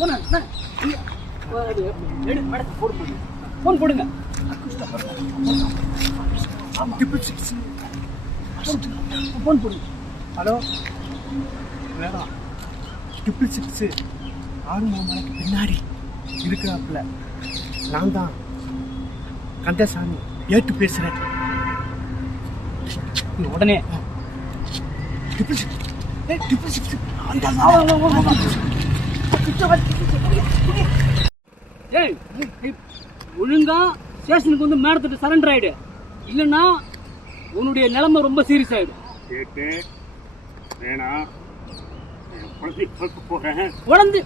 Phone போடுங்க. Phone போடுங்க. Hello madam, 666 ஆறுமுகமலைக்கு பின்னாடி இருக்கிறாப்புல. நான் தான் கந்தசாமி ஏட்டு பேசுறேன். உடனே ஒழுங்கா ஸ்டேஷனுக்கு வந்து மேடத்திட்ட சரண்டர் ஆயிடு, இல்லைன்னா உன்னுடைய நிலைமை ரொம்ப சீரியஸ் ஆயிடும். கேட்டு வேணாம், குழந்தை பார்க்க போறேன். குழந்தை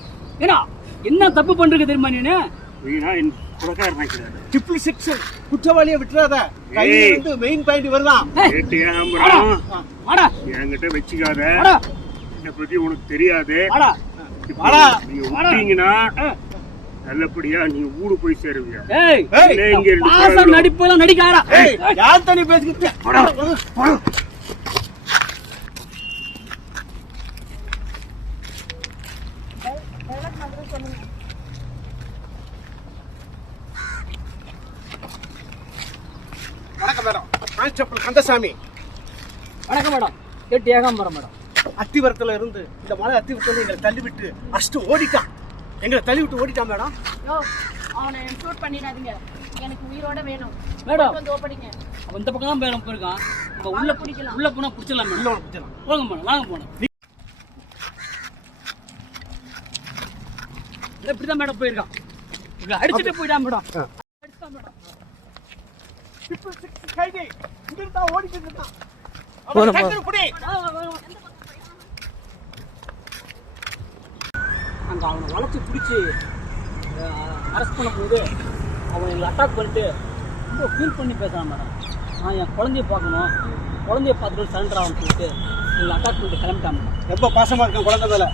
ஏன்னா என்ன தப்பு பண்றது தெரியுமா? நீனு வீணா என் குலக்காரன் கிடையாது. 666 குற்றவாளியை விட்டுறாத. கையில வந்து மெயின் பாயிண்ட் வருதான். கேட்டு என்கிட்ட வச்சுக்காத. என்னை பத்தி உனக்கு தெரியாது. நீங்க விட்டீங்கன்னா நல்லபடியா நீங்க ஊடு போய் சேருவீங்க. நடிப்பெல்லாம் நடிக்காரா? யார் தனி பேசிக்கிட்டு வணக்கம் மேடம். கான்ஸ்டபிள் கந்தசாமி. வணக்கம் மேடம். கேட்டு ஏகாம்பரம் மேடம். அத்திவரத்துல இருந்து இந்த மலை அத்திவரத்துல எங்களை தள்ளிவிட்டு அஷ்டு ஓடிட்டான். எங்களை தள்ளிவிட்டு ஓடிட்டான் மேடம். அவனை ஷூட் பண்ணிடாதீங்க, எனக்கு உயிரோட வேணும் மேடம். வந்து ஓபடிங்க. அவன் இந்த பக்கம் தான் மேடம் போயிருக்கான். நம்ம உள்ள பிடிக்கலாம். உள்ள போனா பிடிச்சலாம் மேடம். உள்ள பிடிச்சலாம். போங்க மேடம், வாங்க போனோம். இப்படிதான் மேடம் போயிருக்கான். அடிச்சுட்டு போயிட்டான் மேடம். அடிச்சான் மேடம். 666 கைதி இங்க தான் ஓடிட்டு இருக்கான். அங்க அவனை வளைச்சு பிடிச்சி அரெஸ்ட் பண்ணும்போது அவன் எங்களை அட்டாக் பண்ணிட்டு ரொம்ப ஃபீல் பண்ணி பேசுறான் மேடம். நான் என் குழந்தைய பார்க்கணும், குழந்தைய பார்த்துட்டு சரண்டர் ஆகணும்னு சொல்லிட்டு எங்களை அட்டாக் பண்ணிட்டு கிளம்பிட்டான் மேடம். ரொம்ப பாசமா இருக்கேன் குழந்தை மேல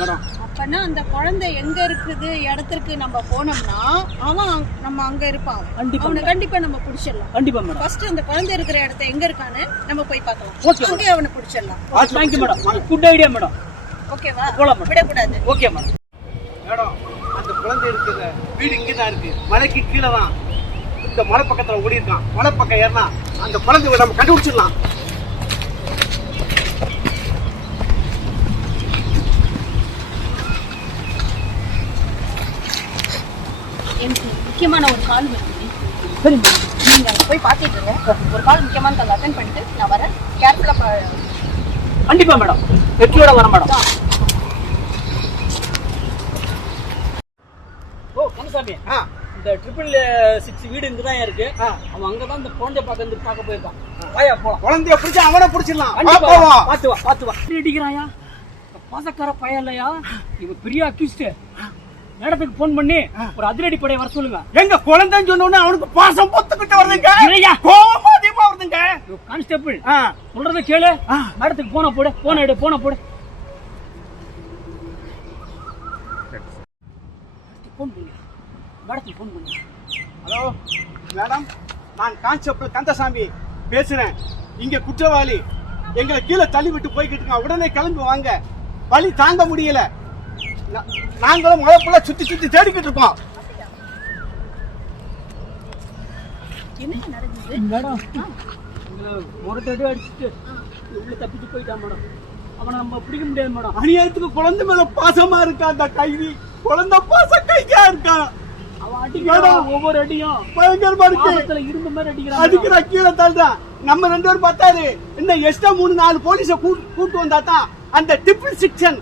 மேடம். அப்பனா அந்த குழந்தை எங்க இருக்குது இடத்துக்கு நம்ம போனோம்னா அவன் நம்ம அங்க இருப்பான். அவனை கண்டிப்பா நம்ம பிடிச்சிடலாம். கண்டிப்பா மேடம். ஃபர்ஸ்ட் அந்த குழந்தை இருக்கிற இடத்த எங்க இருக்கான்னு நம்ம போய் பார்க்கலாம். அங்கே அவனை பிடிச்சிடலாம். Thank you madam. Good idea madam. ஓகேவா? போலாம் மேடம். விடக்கூடாது. Okay madam. மேடம், அந்த குழந்தை இருக்கிற வீடு இங்கதான் இருக்கு. மலைக்கு கீழே தான் இந்த மலை பக்கத்துல ஓடி இருக்கான். மலை பக்கம் ஏறினா அந்த குழந்தைய நம்ம கண்டுபிடிச்சிடலாம். எனக்கு முக்கியமான ஒரு கால் வருது. சரி நீங்க போய் பார்த்துட்டு இருங்க. ஒரு கால் முக்கியமான கால் அட்டென்ட் பண்ணிட்டு நான் வரேன். கேர்ஃபுல்லா. கண்டிப்பா மேடம். வெற்றியோட வரேன் மேடம். ஓ கந்தசாமி, இந்த 666 வீடு இங்கதான் இருக்கு. அவன் அங்கதான் இந்த குழந்தைய பார்க்க போயிருக்கான். வாயா போலாம். குழந்தைய பிடிச்சா அவனை பிடிச்சிடலாம். பாத்து வா பாத்து வா. அடிக்கிறாயா பாசக்கார பையன் இல்லையா? இவன் பெரிய அக்யூஸ்ட். மேடத்துக்கு போன் பண்ணி ஒரு அதிரடி படை வர சொல்லுங்க. எங்க குழந்தைன்னு சொன்ன உடனே அவனுக்கு பாசம் பொத்துக்கிட்டு வருதுங்க. கோவமா அதிகமா வருதுங்க. கான்ஸ்டபிள் சொல்றத கேளு. மேடத்துக்கு போன போடு. போன எடு. போன போடு. போன் பண்ணு. மேடத்துக்கு போன் பண்ணு. ஹலோ மேடம், நான் கான்ஸ்டபிள் கந்தசாமி பேசுறேன். இங்க குற்றவாளி எங்களை கீழே தள்ளி விட்டு போய்கிட்டு இருக்கான். உடனே கிளம்பி வாங்க. வலி தாங்க முடியல. நாங்களும் மழைக்குள்ள சுத்தி சுத்தி தேடிக்கிட்டு இருக்கோம். என்ன நடக்குது மேடம்? முரட்டடி அடிச்சுட்டு உள்ள தப்பிச்சு போயிட்டான் மேடம். அவனை நம்ம பிடிக்க முடியாது மேடம். அநியாயத்துக்கு குழந்தை மேல பாசமா இருக்கான் அந்த கைதி. குழந்தை பாச கைதியா இருக்கான். அவன் அடிக்கிறான். ஒவ்வொரு அடியும் பயங்கரமா இருக்கு. இருந்த மாதிரி அடிக்கிறான். அடிக்கிற கீழே தள்ளுதான். நம்ம 2 பேரும் பார்த்தாரு. இன்னும் எக்ஸ்ட்ரா 3-4 போலீஸ கூட்டு வந்தாதான் அந்த 666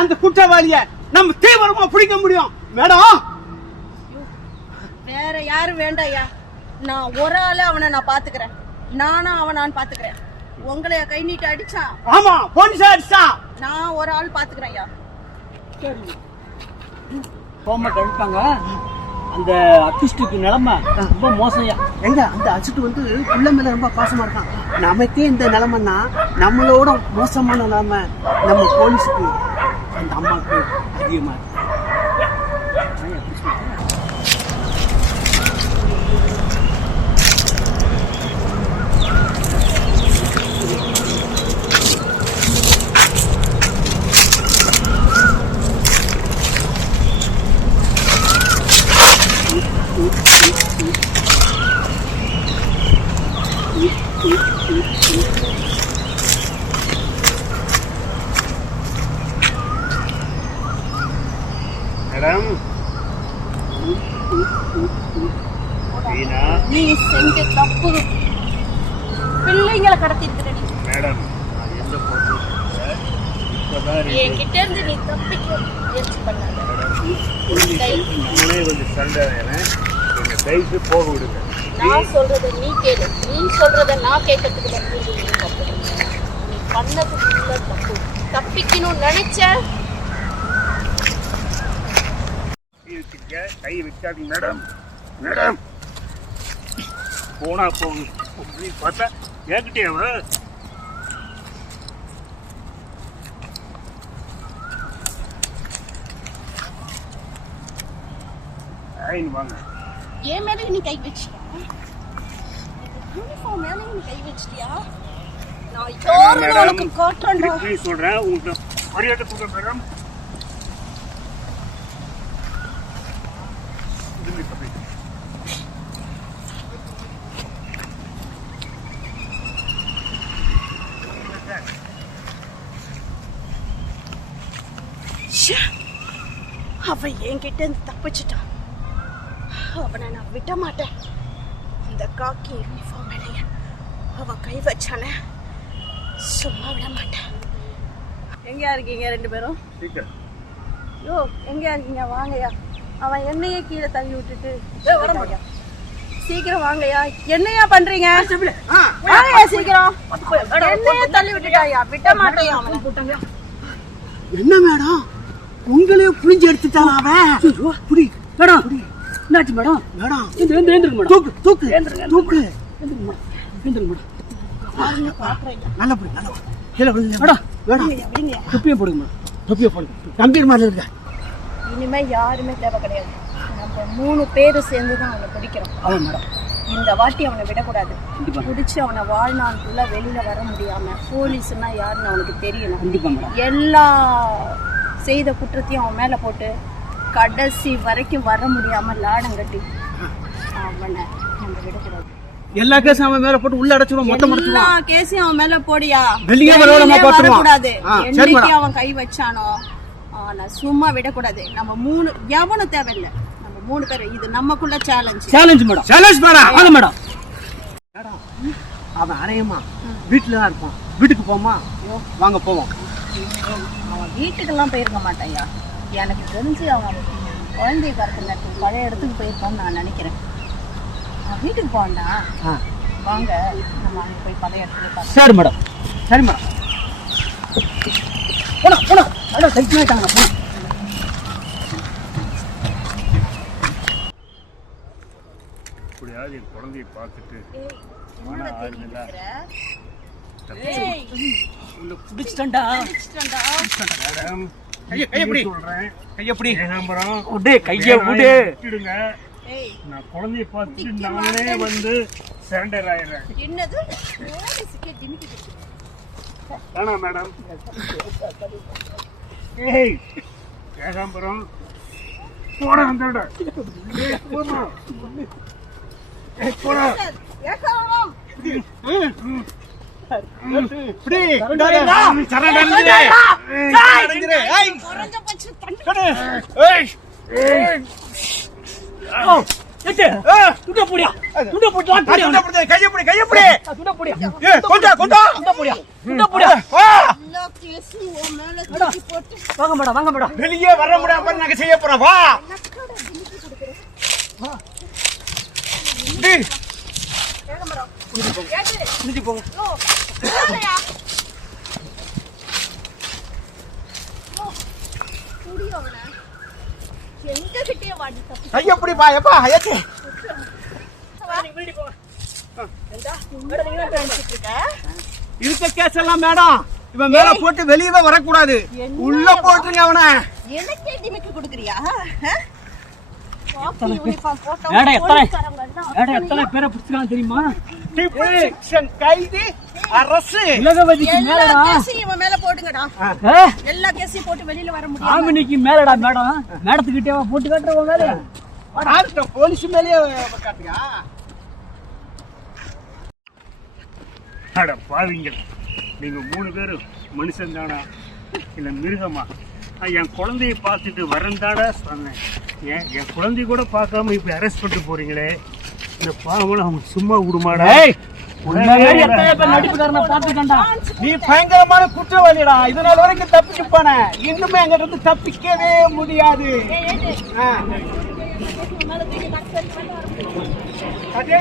அந்த குற்றவாளிய நம்ம தீவிரமா பிடிக்க முடியும் மேடம். வேற யாரும் வேண்டாயா. நான் ஒரு ஆளு அவனை நான் பாத்துக்கிறேன். நானா அவனான்னு பாத்துக்கிறேன். உங்களை கை நீட்டு அடிச்சா? ஆமா, போலீஸ் அடிச்சா. நான் ஒரு ஆள் பாத்துக்கிறேன்யா. சரி கோமட் அடிப்பாங்க. அந்த அக்யூஸ்டுக்கு நிலைமை ரொம்ப மோசம்யா. எங்க அந்த அசிட்டு வந்து பிள்ளை மேல ரொம்ப பாசமா இருக்கான். நமக்கே இந்த நிலைமைன்னா நம்மளோட மோசமான நிலைமை நம்ம போலீஸுக்கு அந்த அம்மாவுக்கு அதிகமா இருக்கு. மேடம் நீ செஞ்ச தப்பு. பிள்ளைங்களை கடத்திருக்கிற நீ. மேடம் நான் எந்த பொண்ணு இப்பதான் என்கிட்ட இருந்து நீ தப்பிக்க முயற்சி பண்ணாத. நானே வந்து சண்டை எங்க கைக்கு போக விடுங்க. நான் சொல்றத நீ கேளு, நீ சொல்றத நான் கேட்கறதுக்கு தப்பு. நீ பண்ணது ஃபுல்லா தப்பு. தப்பிக்கணும்னு நினைச்ச கை வைக்காதீங்க மேடம். மேடம் போனா போகுது பார்த்தா ஏங்கிட்டே அவன் வாங்க. ஏன் மேல நீ கை வச்சியா? யூனிஃபார்ம் மேல நீ கை வச்சிட்டியா? நான் யாருன்னு உனக்கு காட்டுறேன்டா. சொல்றேன் உங்களுக்கு மரியாதை கொடுங்க மேடம். அவன் என்கிட்ட இருந்து தப்பிச்சிட்டான். அவனை நான் விட மாட்டேன். இந்த காக்கி யூனிஃபார்ம் மேலேயே அவன் கை வச்சானே, சும்மா விட மாட்டேன். எங்கயா இருக்கீங்க ரெண்டு பேரும்? யோ எங்கயா இருக்கீங்க? வாங்கயா. அவன் என்னையே கீழே தள்ளி விட்டுட்டு வரமாட்டியா? சீக்கிரம் வாங்கயா. என்னையா பண்றீங்க? வாங்கயா சீக்கிரம். என்னையே தள்ளி விட்டுட்டாயா? விட மாட்டேயா அவனை. என்ன மேடம் உங்களையே புரிஞ்சு எடுத்துட்டான் அவன். புடி மேடம் என்னாச்சு மேடம்? Madam எழுந்திருக்கு madam. தூக்கு தூக்கு தூக்கு. எழுந்திருக்கு மேடம். நல்லா புடி நல்லா கீழே விழுங்க மேடம். மேடம் தொப்பியை போடுங்க மேடம். தொப்பியை போடுங்க. கம்பீர் மாதிரி இருக்க. இனிமே யாருமே தேவை கிடையாது. நம்ம 3 பேர் சேர்ந்து தான் அவனை பிடிக்கிறோம். ஆமாம் மேடம். இந்த வாட்டி அவனை விடக்கூடாது. பிடிச்சி அவனை வாழ்நாளுக்குள்ள வெளியில வர முடியாம போலீஸ்னா யாருன்னு அவனுக்கு தெரியணும். கண்டிப்பா மேடம். எல்லா செய்த குற்றத்தையும் அவன் மேல போட்டு கடைசி வரைக்கும் வர முடியாம லாடம் கட்டி அவனை நம்ம விடக்கூடாது. எல்லா கேஸும் அவன் மேல போட்டு உள்ள அடைச்சிரும். மொத்தம் எல்லா முடிச்சிரும். கேஸையும் அவன் மேல போடியா. வெளியே வரக்கூடாது. என்னைக்கு அவன் கை வச்சானோ நான் சும்மா விடக்கூடாது. நம்ம 3 எவனும் தேவையில்லை. நம்ம 3 பேர். இது நமக்குள்ள சேலஞ்ச் மேடம். Challenge madam. வாங்க மேடம். அவன் அரையமா வீட்டுல தான் இருப்பான். வீட்டுக்கு போமா? வாங்க போவோம். அவன் வீட்டுக்கெல்லாம் போயிருக்க மாட்டாயா. எனக்கு தெரிஞ்சு அவன் குழந்தைய கடத்தின பழைய இடத்துக்கு போயிருப்பான்னு நான் நினைக்கிறேன். அவன் வீட்டுக்கு போவான்டா. வாங்க நம்ம அங்கே போய் பழைய இடத்துக்கு பார்க்கலாம். சரி மேடம். சரி மேடம். போனா போனா அதான் சைக்கிள் ஆயிட்டாங்க. போனா எப்படியாவது என் குழந்தைய பார்த்துட்டு பிடிச்சிட்டா. மேடம் கையப்படி சொல்றேன். கையப்படி ஏகாம்பரம் கையை விடு. விட்டுடுங்க. நான் குழந்தைய பார்த்துட்டு நானே வந்து சரண்டர் ஆயிடுறேன். என்னது வேணா மேடம். ஏய் ஏகாம்பரம் போடா அந்த போடா. வெளியே வர முடியாம நாங்க செய்ய போறோம். வா கையப்படிப்பா. எப்பா ஐயாச்சி இருக்க கேஸ் எல்லாம் மேடம் இவன் மேல போட்டு வெளியவே வரக்கூடாது. உள்ள போட்டுருங்க அவனை. எனக்கே டிமிக்கு கொடுக்குறியா? எத்தனை பேரை பிடிச்சிருக்காங்க தெரியுமா? கைதி அரசு உலகவதிக்கு மேலடா. இவன் மேல போட்டுங்கடா. எல்லா கேஸையும் போட்டு வெளியில வர முடியும். ஆமினிக்கு மேலடா. மேடம் மேடத்துக்கிட்டே போட்டு காட்டுறவங்க மேல போலீஸ் மேலேயே காட்டுங்க. அட பாவிங்க, நீங்க 3 பேரும் மனுஷன் தானா இல்ல மிருகமா? என் குழந்தைய பார்த்துட்டு வரந்தாடா சொன்னேன். என் குழந்தைய கூட பார்க்காம இப்ப அரெஸ்ட் பண்ணிட்டு போறீங்களே, இந்த பாவம் அவங்க சும்மா விடுமாடா? நீ பயங்கரமான குற்றவாளிடா. இதனால வரைக்கும் தப்பிச்சு போன, இன்னுமே எங்கிட்ட இருந்து தப்பிக்கவே முடியாது. அதே